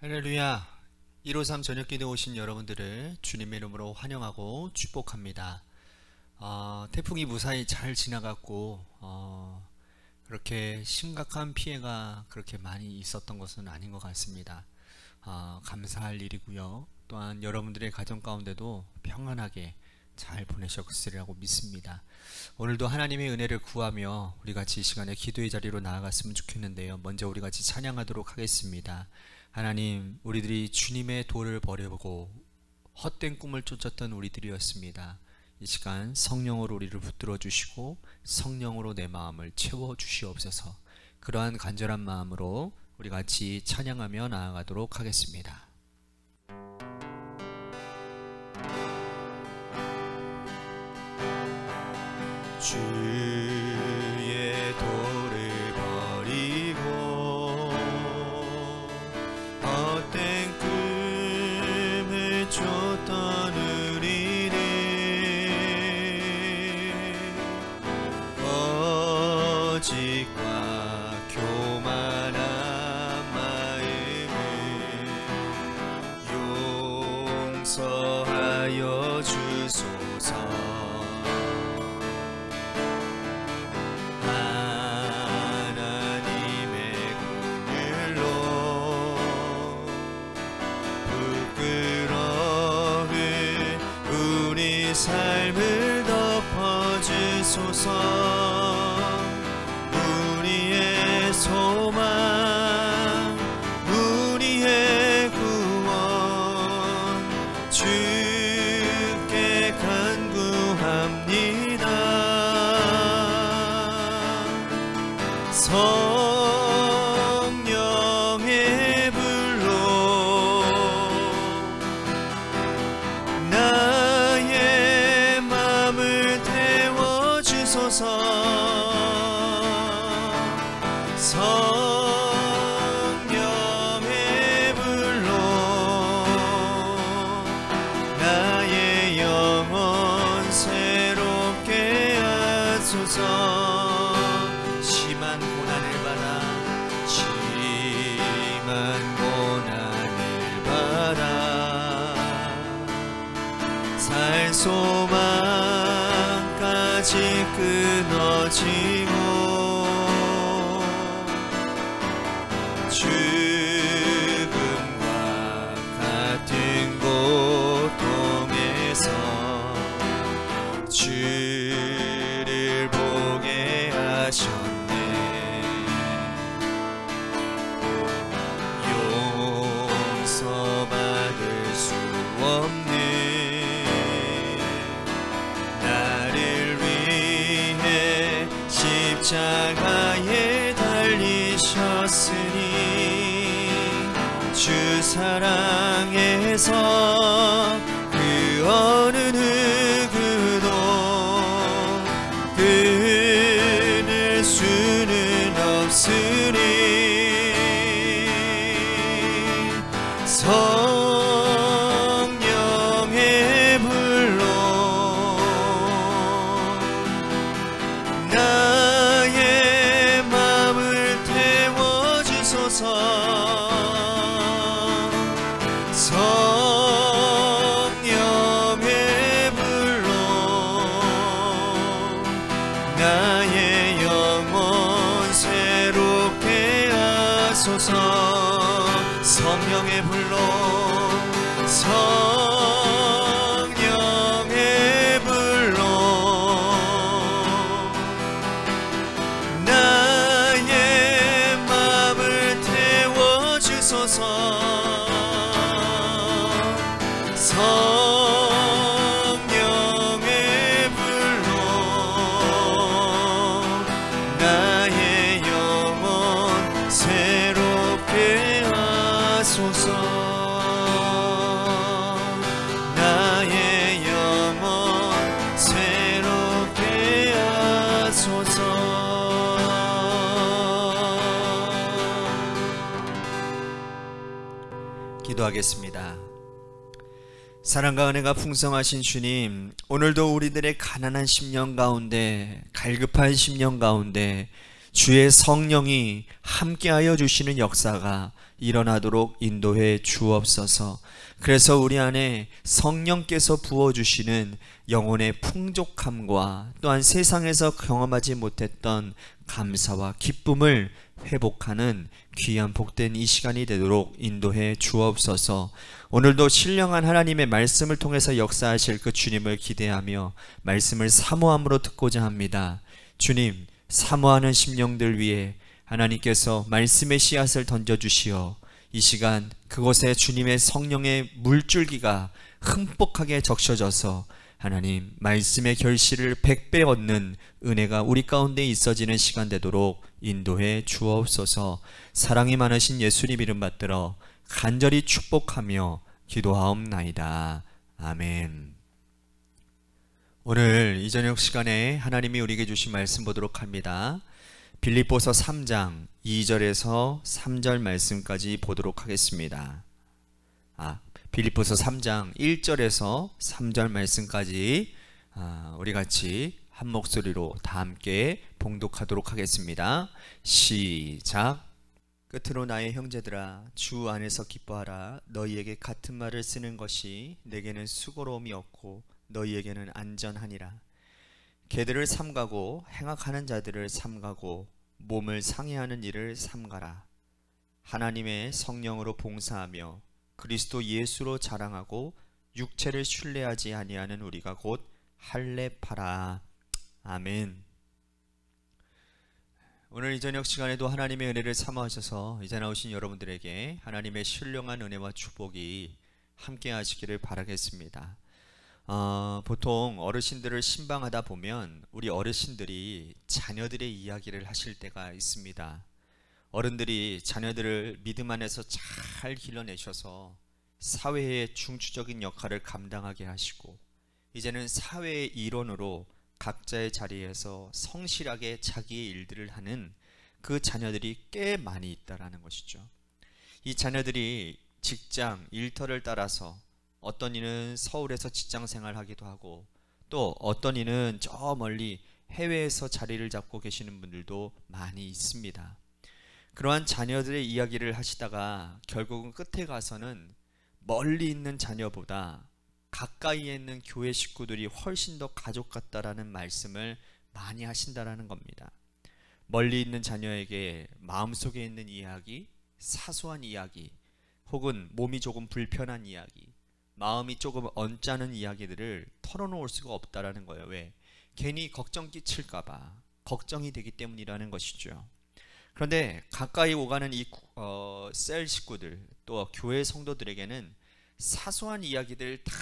할렐루야. 153 저녁기도 오신 여러분들을 주님의 이름으로 환영하고 축복합니다. 태풍이 무사히 잘 지나갔고 그렇게 심각한 피해가 그렇게 많이 있었던 것은 아닌 것 같습니다. 감사할 일이고요. 또한 여러분들의 가정 가운데도 평안하게 잘 보내셨으리라고 믿습니다. 오늘도 하나님의 은혜를 구하며 우리 같이 이 시간에 기도의 자리로 나아갔으면 좋겠는데요. 먼저 우리 같이 찬양하도록 하겠습니다. 하나님, 우리들이 주님의 도를 버려보고 헛된 꿈을 쫓았던 우리들이었습니다. 이 시간 성령으로 우리를 붙들어 주시고 성령으로 내 마음을 채워 주시옵소서. 그러한 간절한 마음으로 우리 같이 찬양하며 나아가도록 하겠습니다. 주의 도를 버리고 헛된 꿈을 쫓던 우리는 거짓과 교만한 마음을 용서하여 주소서. 삶을 덮어주소서. 우리의 소망, 우리의 구원 주께 간구합니다. 성령의 불로 성령의 불로 나의 영혼 새롭게 하소서. 심한 고난을 받아 살 소망까지 끊어지고 죽음과 같은 고통에서 주를 보게 하셨네. 용서받을 수 없는 십자가에 달리셨으니 주 사랑에서 그 어느 누구도 끊을 수는 없으니 성령의 불로 나의 마음을 태워주소서. 성령의 불로 나의 영혼 새롭게 하소서. 성령의 불로 성령의 불로 나의 마음을 태워주소서. 성령의 불로 나의 영혼 새롭게 하소서. 나의 영혼 새롭게 하소서. 기도하겠습니다. 사랑과 은혜가 풍성하신 주님, 오늘도 우리들의 가난한 심령 가운데, 갈급한 심령 가운데 주의 성령이 함께하여 주시는 역사가 일어나도록 인도해 주옵소서. 그래서 우리 안에 성령께서 부어주시는 영혼의 풍족함과 또한 세상에서 경험하지 못했던 감사와 기쁨을 회복하는 귀한 복된 이 시간이 되도록 인도해 주옵소서. 오늘도 신령한 하나님의 말씀을 통해서 역사하실 그 주님을 기대하며 말씀을 사모함으로 듣고자 합니다. 주님, 사모하는 심령들 위해 하나님께서 말씀의 씨앗을 던져주시어 이 시간 그곳에 주님의 성령의 물줄기가 흠뻑하게 적셔져서 하나님 말씀의 결실을 100배 얻는 은혜가 우리 가운데 있어지는 시간 되도록 인도해 주옵소서. 사랑이 많으신 예수님 이름 받들어 간절히 축복하며 기도하옵나이다. 아멘. 오늘 이 저녁 시간에 하나님이 우리에게 주신 말씀 보도록 합니다. 빌립보서 3장 2절에서 3절 말씀까지 보도록 하겠습니다. 빌립보서 3장 1절에서 3절 말씀까지 우리 같이 한 목소리로 다 함께 봉독하도록 하겠습니다. 시작. 끝으로 나의 형제들아, 주 안에서 기뻐하라. 너희에게 같은 말을 쓰는 것이 내게는 수고로움이 없고 너희에게는 안전하니라. 개들을 삼가고 행악하는 자들을 삼가고 몸을 상해하는 일을 삼가라. 하나님의 성령으로 봉사하며 그리스도 예수로 자랑하고 육체를 신뢰하지 아니하는 우리가 곧 할례파라. 아멘. 오늘 이 저녁 시간에도 하나님의 은혜를 사모하셔서 이제 나오신 여러분들에게 하나님의 신령한 은혜와 축복이 함께 하시기를 바라겠습니다. 보통 어르신들을 신방하다 보면 우리 어르신들이 자녀들의 이야기를 하실 때가 있습니다. 어른들이 자녀들을 믿음 안에서 잘 길러내셔서 사회의 중추적인 역할을 감당하게 하시고 이제는 사회의 일원으로 각자의 자리에서 성실하게 자기의 일들을 하는 그 자녀들이 꽤 많이 있다라는 것이죠. 이 자녀들이 직장, 일터를 따라서 어떤 이는 서울에서 직장 생활하기도 하고 또 어떤 이는 저 멀리 해외에서 자리를 잡고 계시는 분들도 많이 있습니다. 그러한 자녀들의 이야기를 하시다가 결국은 끝에 가서는 멀리 있는 자녀보다 가까이에 있는 교회 식구들이 훨씬 더 가족 같다라는 말씀을 많이 하신다라는 겁니다. 멀리 있는 자녀에게 마음속에 있는 이야기, 사소한 이야기, 혹은 몸이 조금 불편한 이야기, 마음이 조금 언짢은 이야기들을 털어놓을 수가 없다라는 거예요. 왜? 괜히 걱정 끼칠까봐 걱정이 되기 때문이라는 것이죠. 그런데 가까이 오가는 이 셀 식구들 또 교회 성도들에게는 사소한 이야기들 다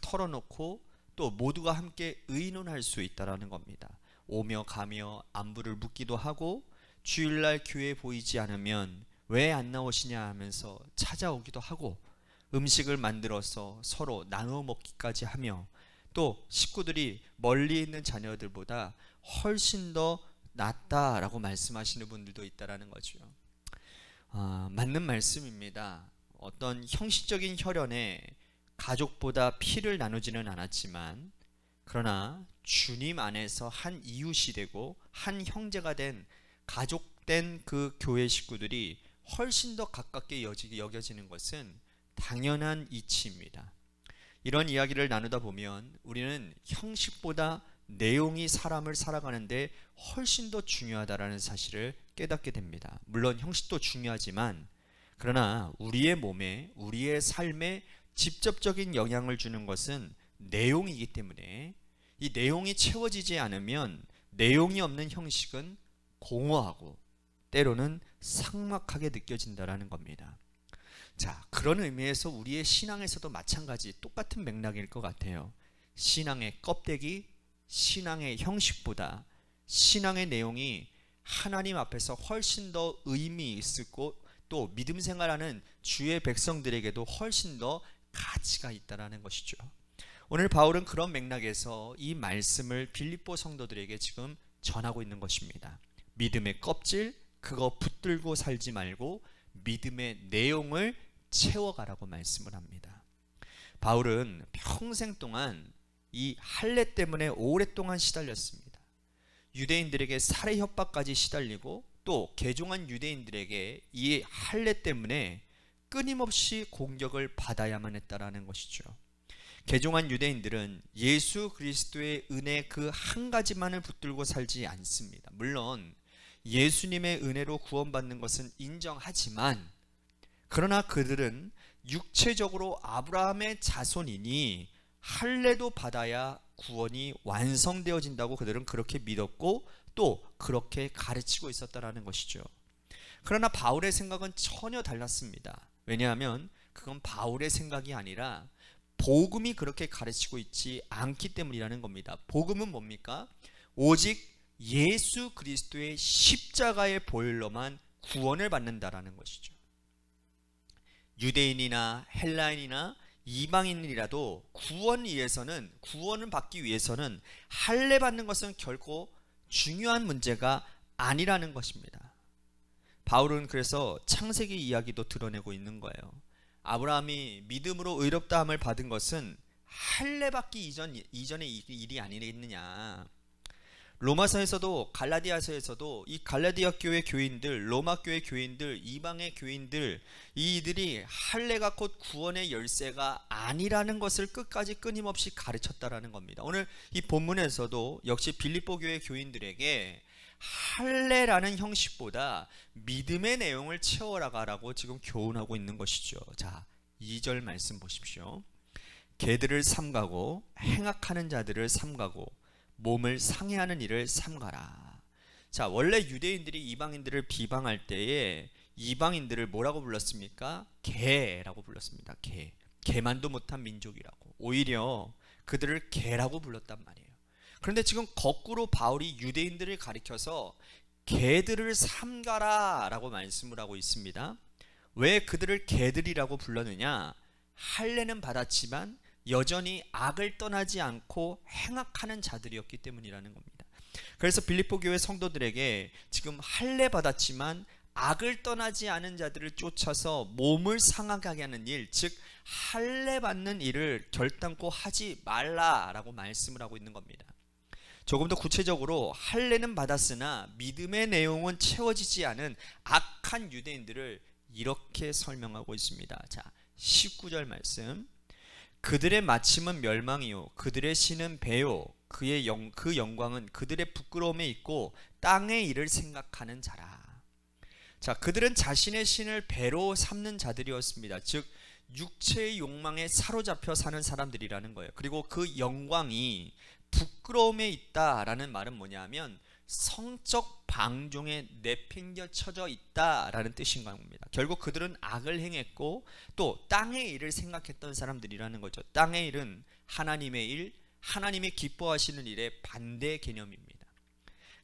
털어놓고 또 모두가 함께 의논할 수 있다라는 겁니다. 오며 가며 안부를 묻기도 하고 주일날 교회에 보이지 않으면 왜 안 나오시냐 하면서 찾아오기도 하고 음식을 만들어서 서로 나누어 먹기까지 하며 또 식구들이 멀리 있는 자녀들보다 훨씬 더 낫다라고 말씀하시는 분들도 있다라는 거죠. 맞는 말씀입니다. 어떤 형식적인 혈연에 가족보다 피를 나누지는 않았지만 그러나 주님 안에서 한 이웃이 되고 한 형제가 된 가족된 그 교회 식구들이 훨씬 더 가깝게 여겨지는 것은 당연한 이치입니다. 이런 이야기를 나누다 보면 우리는 형식보다 내용이 사람을 살아가는데 훨씬 더 중요하다라는 사실을 깨닫게 됩니다. 물론 형식도 중요하지만 그러나 우리의 몸에 우리의 삶에 직접적인 영향을 주는 것은 내용이기 때문에 이 내용이 채워지지 않으면 내용이 없는 형식은 공허하고 때로는 삭막하게 느껴진다라는 겁니다. 자, 그런 의미에서 우리의 신앙에서도 마찬가지 똑같은 맥락일 것 같아요. 신앙의 껍데기, 신앙의 형식보다 신앙의 내용이 하나님 앞에서 훨씬 더 의미 있고 또 믿음 생활하는 주의 백성들에게도 훨씬 더 가치가 있다는 것이죠. 오늘 바울은 그런 맥락에서 이 말씀을 빌립보 성도들에게 지금 전하고 있는 것입니다. 믿음의 껍질, 그거 붙들고 살지 말고 믿음의 내용을 채워가라고 말씀을 합니다. 바울은 평생 동안 이 할례 때문에 오랫동안 시달렸습니다. 유대인들에게 살해 협박까지 시달리고 또 개종한 유대인들에게 이 할례 때문에 끊임없이 공격을 받아야만 했다라는 것이죠. 개종한 유대인들은 예수 그리스도의 은혜 그 한 가지만을 붙들고 살지 않습니다. 물론 예수님의 은혜로 구원받는 것은 인정하지만, 그러나 그들은 육체적으로 아브라함의 자손이니 할례도 받아야 구원이 완성되어진다고 그들은 그렇게 믿었고 또 그렇게 가르치고 있었다라는 것이죠. 그러나 바울의 생각은 전혀 달랐습니다. 왜냐하면 그건 바울의 생각이 아니라 복음이 그렇게 가르치고 있지 않기 때문이라는 겁니다. 복음은 뭡니까? 오직 예수 그리스도의 십자가의 보혈로만 구원을 받는다라는 것이죠. 유대인이나 헬라인이나 이방인이라도 구원을 받기 위해서는 할례 받는 것은 결코 중요한 문제가 아니라는 것입니다. 바울은 그래서 창세기 이야기도 드러내고 있는 거예요. 아브라함이 믿음으로 의롭다함을 받은 것은 할례 받기 이전의 일이 아니겠느냐. 로마서에서도 갈라디아서에서도 이 갈라디아 교회 교인들, 로마 교회 교인들, 이방의 교인들, 이들이 할례가 곧 구원의 열쇠가 아니라는 것을 끝까지 끊임없이 가르쳤다라는 겁니다. 오늘 이 본문에서도 역시 빌립보 교회 교인들에게 할례라는 형식보다 믿음의 내용을 채워나가라고 지금 교훈하고 있는 것이죠. 자, 2절 말씀 보십시오. 개들을 삼가고 행악하는 자들을 삼가고 몸을 상해하는 일을 삼가라. 자, 원래 유대인들이 이방인들을 비방할 때에 이방인들을 뭐라고 불렀습니까? 개라고 불렀습니다. 개만도 못한 민족이라고, 오히려 그들을 개라고 불렀단 말이에요. 그런데 지금 거꾸로 바울이 유대인들을 가리켜서 개들을 삼가라 라고 말씀을 하고 있습니다. 왜 그들을 개들이라고 불렀느냐? 할례는 받았지만 여전히 악을 떠나지 않고 행악하는 자들이었기 때문이라는 겁니다. 그래서 빌립보 교회 성도들에게 지금 할례 받았지만 악을 떠나지 않은 자들을 쫓아서 몸을 상하게 하는 일, 즉 할례 받는 일을 결단코 하지 말라라고 말씀을 하고 있는 겁니다. 조금 더 구체적으로 할례는 받았으나 믿음의 내용은 채워지지 않은 악한 유대인들을 이렇게 설명하고 있습니다. 자, 19절 말씀. 그들의 마침은 멸망이요 그들의 신은 배요 그 영광은 그들의 부끄러움에 있고 땅의 일을 생각하는 자라. 자, 그들은 자신의 신을 배로 삼는 자들이었습니다. 즉 육체의 욕망에 사로잡혀 사는 사람들이라는 거예요. 그리고 그 영광이 부끄러움에 있다라는 말은 뭐냐면 성적 방종에 내팽겨쳐져 있다라는 뜻인 겁니다. 결국 그들은 악을 행했고 또 땅의 일을 생각했던 사람들이라는 거죠. 땅의 일은 하나님의 일, 하나님이 기뻐하시는 일의 반대 개념입니다.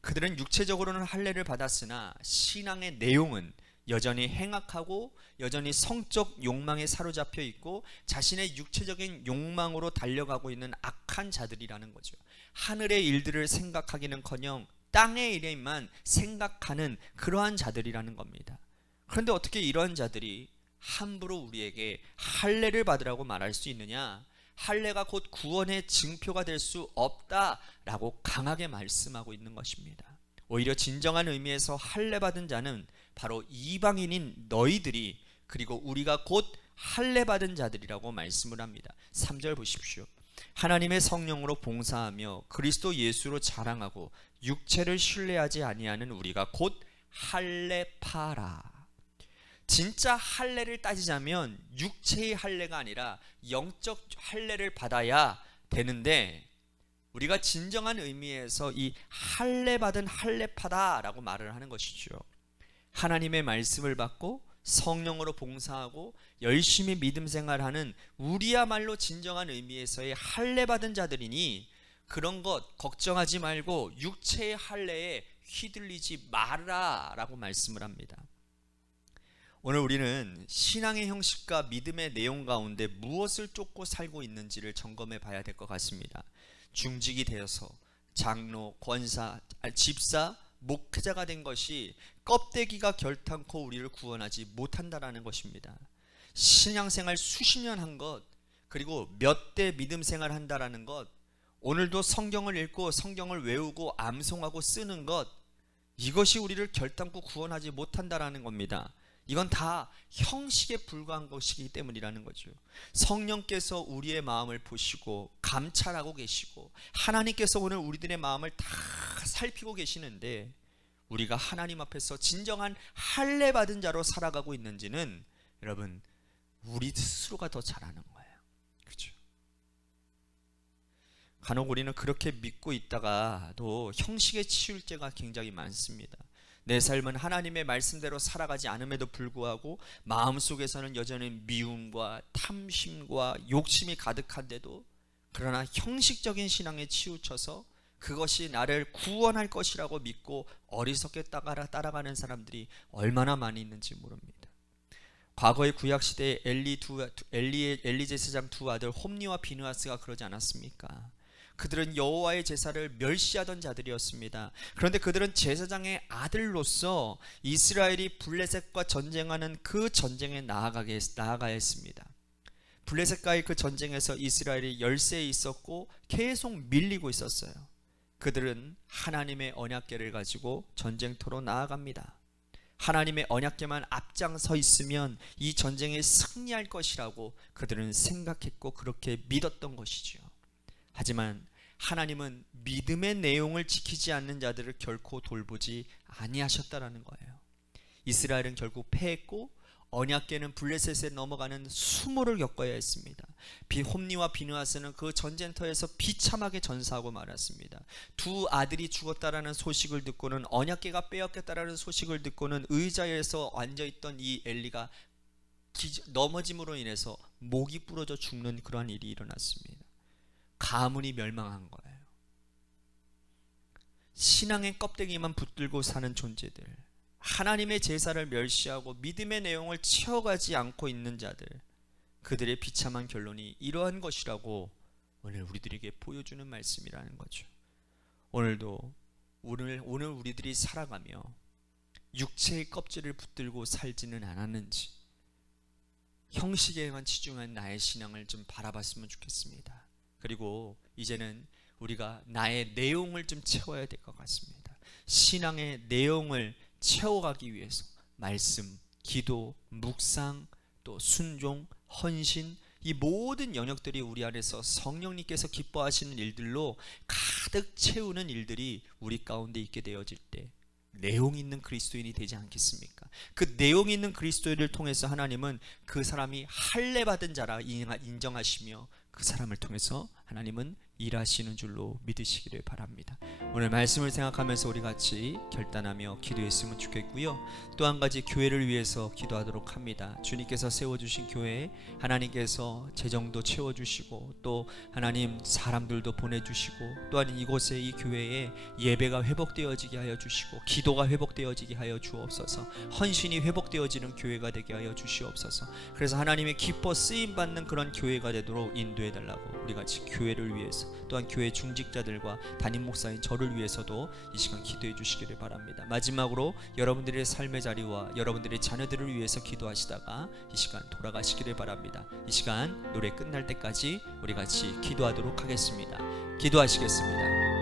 그들은 육체적으로는 할례를 받았으나 신앙의 내용은 여전히 행악하고 여전히 성적 욕망에 사로잡혀 있고 자신의 육체적인 욕망으로 달려가고 있는 악한 자들이라는 거죠. 하늘의 일들을 생각하기는커녕 땅의 일에만 생각하는 그러한 자들이라는 겁니다. 그런데 어떻게 이러한 자들이 함부로 우리에게 할례를 받으라고 말할 수 있느냐? 할례가 곧 구원의 증표가 될 수 없다라고 강하게 말씀하고 있는 것입니다. 오히려 진정한 의미에서 할례 받은 자는 바로 이방인인 너희들이, 그리고 우리가 곧 할례 받은 자들이라고 말씀을 합니다. 3절 보십시오. 하나님의 성령으로 봉사하며 그리스도 예수로 자랑하고 육체를 신뢰하지 아니하는 우리가 곧 할례파라. 진짜 할례를 따지자면 육체의 할례가 아니라 영적 할례를 받아야 되는데, 우리가 진정한 의미에서 이 할례 받은 할례파다라고 말을 하는 것이죠. 하나님의 말씀을 받고 성령으로 봉사하고 열심히 믿음 생활하는 우리야말로 진정한 의미에서의 할례 받은 자들이니 그런 것 걱정하지 말고 육체의 할례에 휘둘리지 말라 라고 말씀을 합니다. 오늘 우리는 신앙의 형식과 믿음의 내용 가운데 무엇을 쫓고 살고 있는지를 점검해 봐야 될 것 같습니다. 중직이 되어서 장로, 권사, 집사, 목회자가 된 것이 껍데기가 결탄코 우리를 구원하지 못한다라는 것입니다. 신앙생활 수십 년 한 것, 그리고 몇 대 믿음 생활 한다라는 것, 오늘도 성경을 읽고 성경을 외우고 암송하고 쓰는 것, 이것이 우리를 결단코 구원하지 못한다라는 겁니다. 이건 다 형식에 불과한 것이기 때문이라는 거죠. 성령께서 우리의 마음을 보시고 감찰하고 계시고 하나님께서 오늘 우리들의 마음을 다 살피고 계시는데, 우리가 하나님 앞에서 진정한 할례 받은 자로 살아가고 있는지는 여러분 우리 스스로가 더 잘 아는 거예요. 그렇죠? 간혹 우리는 그렇게 믿고 있다가도 형식에 치울 때가 굉장히 많습니다. 내 삶은 하나님의 말씀대로 살아가지 않음에도 불구하고 마음속에서는 여전히 미움과 탐심과 욕심이 가득한데도, 그러나 형식적인 신앙에 치우쳐서 그것이 나를 구원할 것이라고 믿고 어리석게 따라가는 사람들이 얼마나 많이 있는지 모릅니다. 과거의 구약시대에 엘리 제사장 두 아들 홈니와 비느하스가 그러지 않았습니까? 그들은 여호와의 제사를 멸시하던 자들이었습니다. 그런데 그들은 제사장의 아들로서 이스라엘이 블레셋과 전쟁하는 그 전쟁에 나아가야 했습니다. 블레셋과의 그 전쟁에서 이스라엘이 열세에 있었고 계속 밀리고 있었어요. 그들은 하나님의 언약궤를 가지고 전쟁터로 나아갑니다. 하나님의 언약궤만 앞장서 있으면 이 전쟁에 승리할 것이라고 그들은 생각했고 그렇게 믿었던 것이죠. 하지만 하나님은 믿음의 내용을 지키지 않는 자들을 결코 돌보지 아니하셨다라는 거예요. 이스라엘은 결국 패했고 언약궤는 블레셋에 넘어가는 수모를 겪어야 했습니다. 홈니와 비느하스는 그 전쟁터에서 비참하게 전사하고 말았습니다. 두 아들이 죽었다라는 소식을 듣고는, 언약궤가 빼앗겼다라는 소식을 듣고는 의자에서 앉아있던 이 엘리가 넘어짐으로 인해서 목이 부러져 죽는 그러한 일이 일어났습니다. 가문이 멸망한 거예요. 신앙의 껍데기만 붙들고 사는 존재들, 하나님의 제사를 멸시하고 믿음의 내용을 채워가지 않고 있는 자들, 그들의 비참한 결론이 이러한 것이라고 오늘 우리들에게 보여주는 말씀이라는 거죠. 오늘 우리들이 살아가며 육체의 껍질을 붙들고 살지는 않았는지, 형식에만 치중한 나의 신앙을 좀 바라봤으면 좋겠습니다. 그리고 이제는 우리가 나의 내용을 좀 채워야 될 것 같습니다. 신앙의 내용을 채워가기 위해서 말씀, 기도, 묵상, 또 순종, 헌신, 이 모든 영역들이 우리 안에서 성령님께서 기뻐하시는 일들로 가득 채우는 일들이 우리 가운데 있게 되어질 때 내용 있는 그리스도인이 되지 않겠습니까? 그 내용 있는 그리스도인을 통해서 하나님은 그 사람이 할례 받은 자라 인정하시며 그 사람을 통해서 하나님은 일하시는 줄로 믿으시기를 바랍니다. 오늘 말씀을 생각하면서 우리 같이 결단하며 기도했으면 좋겠고요. 또 한 가지 교회를 위해서 기도하도록 합니다. 주님께서 세워주신 교회, 하나님께서 재정도 채워주시고 또 하나님 사람들도 보내주시고, 또한 이곳에 이 교회에 예배가 회복되어지게 하여 주시고 기도가 회복되어지게 하여 주옵소서. 헌신이 회복되어지는 교회가 되게 하여 주시옵소서. 그래서 하나님의 기뻐 쓰임받는 그런 교회가 되도록 인도해달라고 우리 같이 교회를 위해서, 또한 교회 중직자들과 담임 목사인 저를 위해서도 이 시간 기도해 주시기를 바랍니다. 마지막으로 여러분들의 삶의 자리와 여러분들의 자녀들을 위해서 기도하시다가 이 시간 돌아가시기를 바랍니다. 이 시간 노래 끝날 때까지 우리 같이 기도하도록 하겠습니다. 기도하시겠습니다.